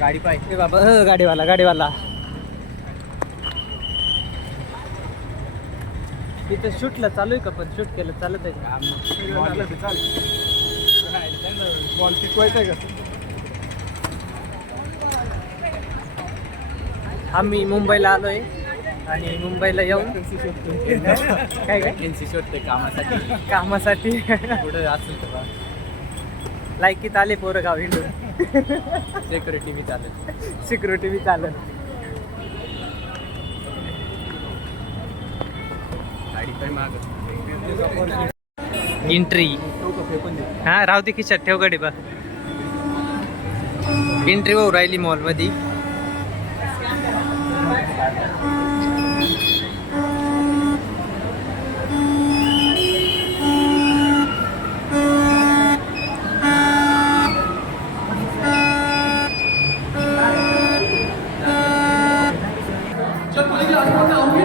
गाडी पाहिजे बाबा गाडीवाला इथं शूटला चालू आहे का? पण शूट केलं चालत आहे का? बॉल पिकवायचा आहे का? आम्ही मुंबईला आलोय आणि मुंबईला येऊन काय एनसी शोधते कामासाठी पुढे असेल तर लायकीत आले पोरं गाव हिंडून सिक्युरिटी बी चालेल. सिक्युरिटी बी चालत. गाडी पण माग एंट्री हा राहू दे खिशात ठेव गडी बा. एंट्री होऊ राहिली मॉल मध्ये.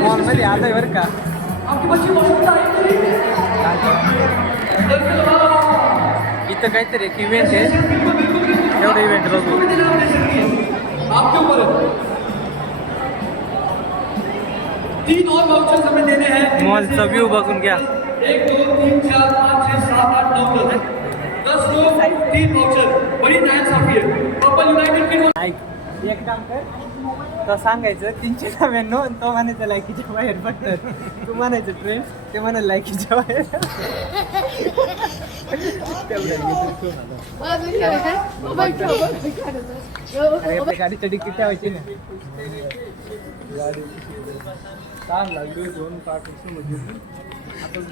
मॉल मध्ये आलोय बरं का. इथं काहीतरी एक इव्हेंट आहे. एवढं इव्हेंट बघू. मॉलचा व्ह्यू बघून घ्या. 1 2 3 4 5 6 7 8 9 10 लोग 3 वाउचर. बड़ी टाइम साफी है. पर्पल यूनाइटेड किड. ऐक एक काम कर. तो सांगायचं 399 आणि तो म्हणायचं लायकीच्या बाहेर फक्त. तू म्हणायचं ट्रेन ते म्हणायला लायकीच्या बाहेर. अरे गाडीची तिकीट ठेवायची ना.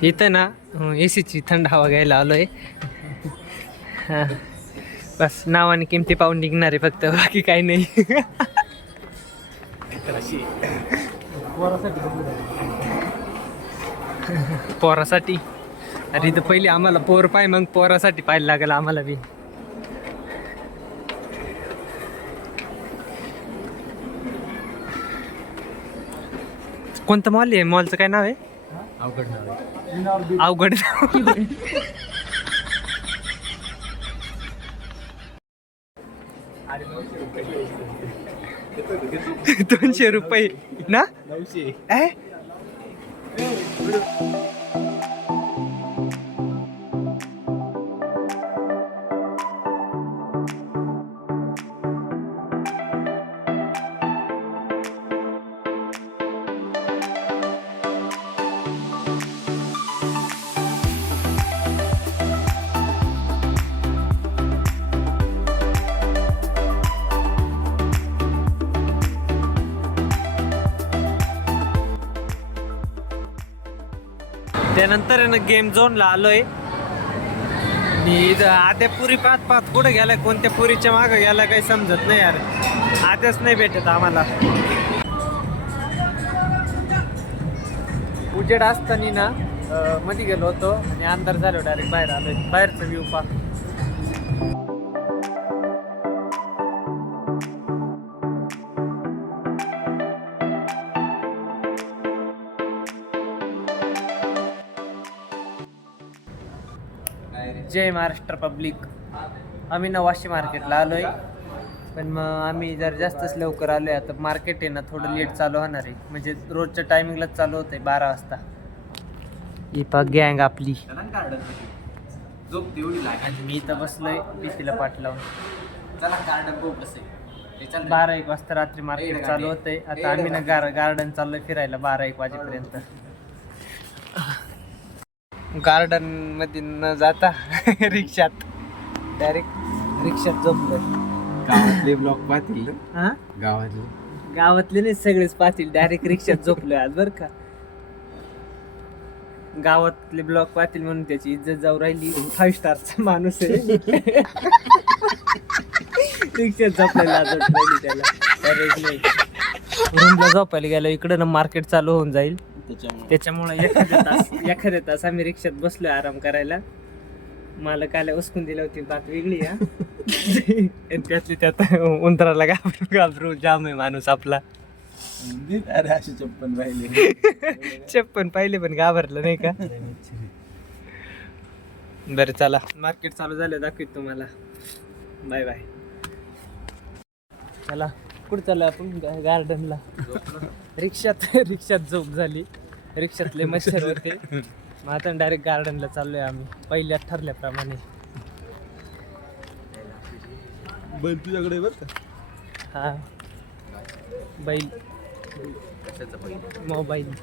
इथं ना एसीची थंड हवा घ्यायला आलोय. हां बस नावाने किमती पाहून निघणार आहे फक्त, बाकी काही नाही. पोरासाठी. अरे इथं पहिले आम्हाला पोर पाय, मग पोरासाठी पाहायला लागेल आम्हाला बी. कोणतं मॉल आहे? मॉलचं काय नाव आहे? अवघड नाव आहे. अवघड. 200 रुपये ना. 900. त्यानंतर आहे ना गेम झोनला आलोय. आद्या पुरी पाच कुठे गेलाय, कोणत्या पुरीच्या मागं गेला काही समजत नाही यार. आद्याच नाही भेटत आम्हाला. उजेड असताना ना मध्ये गेलो होतो आणि अंधार झालो डायरेक्ट बाहेर आलोय. बाहेरचा व्ह्यू पा. जय महाराष्ट्र पब्लिक. आम्ही ना वाशी मार्केटला आलोय, पण मग आम्ही जर जास्तच लवकर आलोय. आता मार्केट आहे ना थोडं लेट चालू होणार आहे, म्हणजे रोजच्या टायमिंगलाच चालू होतंय 12 वाजता. ही पा गँग आपली. मी इथं बसलोय भीतीला पाठ लावून. 12-1 वाजता रात्री मार्केट चालू होतंय. आता आम्ही ना गार्डन चाललोय फिरायला 12-1 वाजेपर्यंत. गार्डन मध्ये न जाता रिक्षात डायरेक्ट रिक्षात झोपलोय. गावातले ब्लॉक पाहतील ना. हा गावातले नाही सगळेच पाहतील. डायरेक्ट रिक्षात झोपलोय आज बरं का. गावातले ब्लॉक पाहतील म्हणून त्याची इज्जत जाऊ राहिली. 5 स्टारचा माणूस आहे. रिक्षात झोपलेला त्याला. रूमला झोपायला गेलो. इकडं ना मार्केट चालू होऊन जाईल, त्याच्यामुळे एखाद्या तास आम्ही रिक्षात बसलोय आराम करायला. मला काल उचकून दिली होती बात वेगळी. त्यातली त्यात उंदराला घाबरू जाम आहे माणूस आपला. अशी चप्पन पाहिले. चप्पन पाहिले पण घाबरलं नाही का. बरं चला मार्केट चालू झालं दाखवीत तुम्हाला. Bye bye. चला कुठं चालू आपण गार्डनला. रिक्षात झोप झाली, रिक्षातले मच्छर होते. मग आता डायरेक्ट गार्डनला चाललोय आम्ही पहिल्या ठरल्याप्रमाणे. बैल तुझ्याकडे बरं का? हा बैल मोबाईल.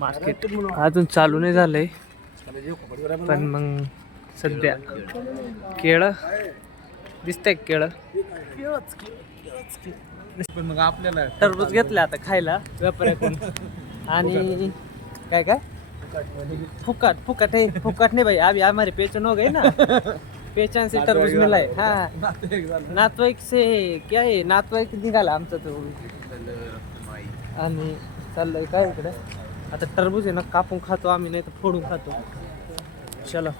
मार्केट अजून चालू नाही झालंय, पण मग सध्या केळं दिसतंय. केळं पण मग आपल्याला टरबूज घेतलं आता खायला व्यापाऱ्याकडून. आणि काय काय फुकट फुकट है, फुकट नहीं भाई, अभी हमारे पेचन हो गए ना, पेचन से तरबूज मिला है. हाँ नातवाईक से क्या आहे, नातवाईक निघाला आमचा तो. आणि चाललंय काय इकडे आता टरबूज आहे ना, कापून खातो आम्ही, नाही तर फोडून खातो. चलो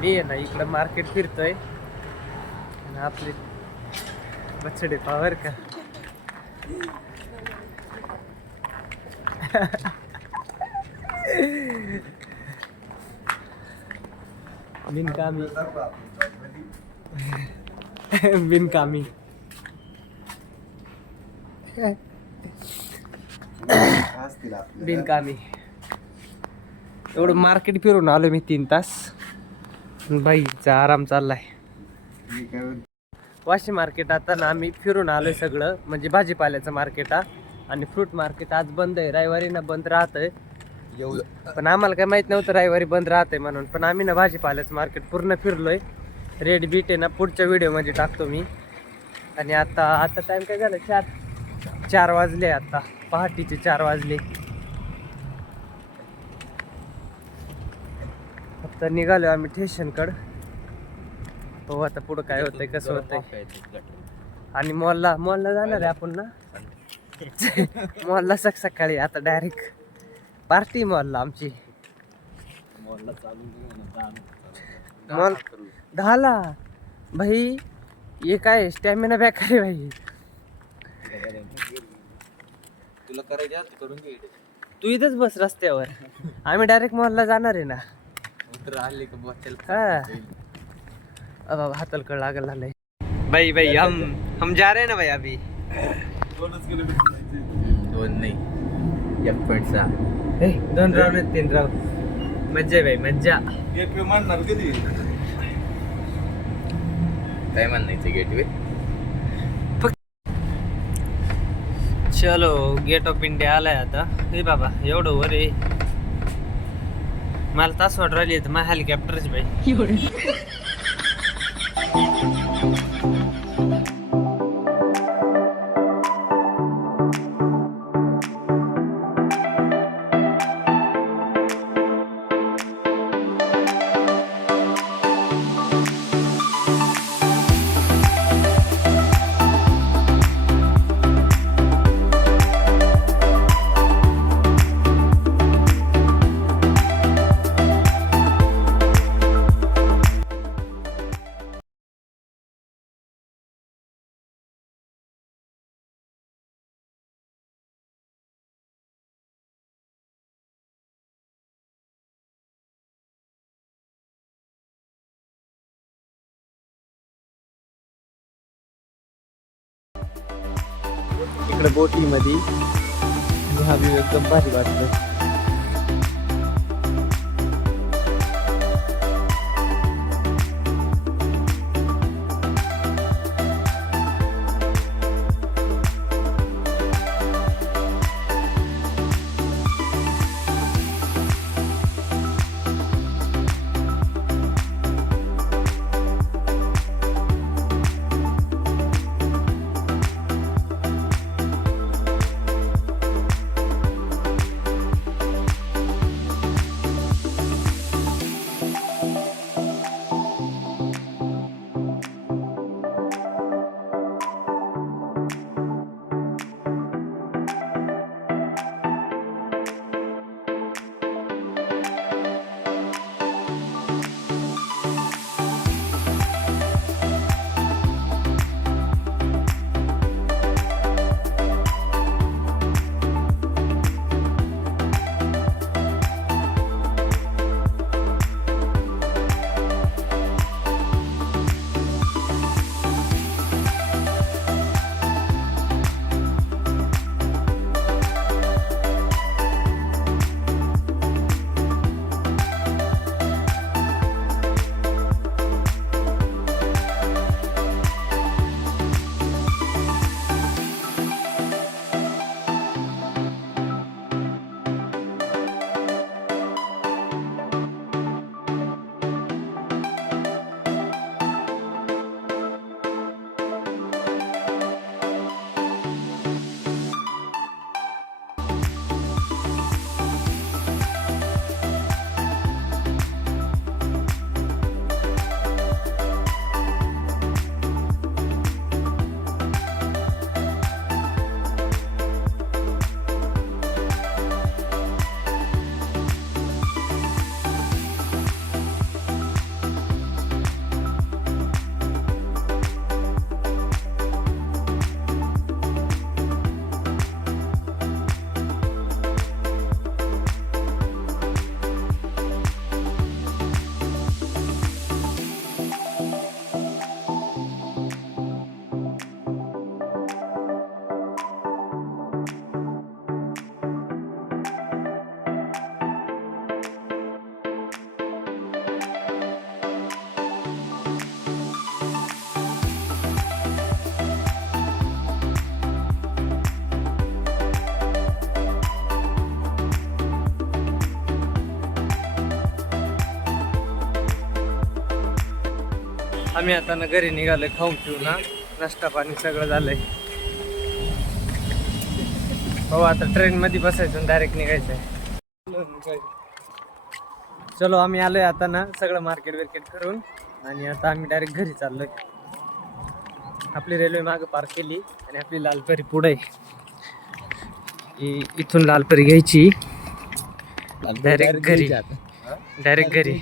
मी आहे ना इकडं मार्केट फिरतोय आणि आपले बछडे पावर का. बिनकामी बिनकामी बिनकामी. एवढं मार्केट फिरून आलो मी 3 तास. बाईचा आराम चाललाय. वाशी मार्केट आता ना आम्ही फिरून आलोय सगळं, म्हणजे भाजीपाल्याचं मार्केट आणि फ्रूट मार्केट आज बंद आहे. रविवारी ना बंद राहतंय, पण आम्हाला काय माहित नव्हतं रविवारी बंद राहतंय म्हणून. पण आम्ही ना भाजीपाल्याचं मार्केट पूर्ण फिरलोय. रेड बीट आहे ना पुढच्या व्हिडिओमध्ये टाकतो मी. आणि आता टाइम काय झालं, 4 वाजले. आता पहाटेचे 4 वाजले. आता निघालो आम्ही स्टेशनकडं. हो आता पुढं काय होतंय कसं होतंय. आणि मॉलला जाणार आहे आपण ना. मॉलला सकाळी आता डायरेक्ट पार्टी मॉलला आमची. मॉल 10ला भाई. ये काय स्टॅमिना बॅक आहे भाई. तुला करायचं करून घे. तू इथंच बस रस्त्यावर, आम्ही डायरेक्ट मॉलला जाणार आहे ना. आले का बसेल. हाँ अब हाथल कर लागल है भाई. हम जा रहे हैं ना भाई अभी. 2 किलोमीटर. 2 नाही 1.6. 2 राव नाही 3 राव. मज्जा आहे भाई मज्जा. गेटवे मांडणार कधी? काय म्हणायचं गेटवे? चलो गेट ऑफ इंडिया आलाय आता. हे बाबा एवढं वर आहे. मला तास वाट राहिली तर माझ्या हेलिकॉप्टरच भाई. इकडे बोटी मध्ये हा व्ह्यू एकदम भारी वाटतं. आम्ही आता ना घरी निघालोय, खाऊन पिऊ ना, नाश्ता पाणी सगळं झालंय. हो आता ट्रेन मध्ये बसायचं, डायरेक्ट निघायचंय. चलो आम्ही आलोय आता ना सगळं मार्केट बिर्केट करून, आणि आता आम्ही डायरेक्ट घरी चाललोय. आपली रेल्वे मागं पार्क केली आणि आपली लालपरी पुढे. इथून लालपरी घ्यायची, डायरेक्ट घरी.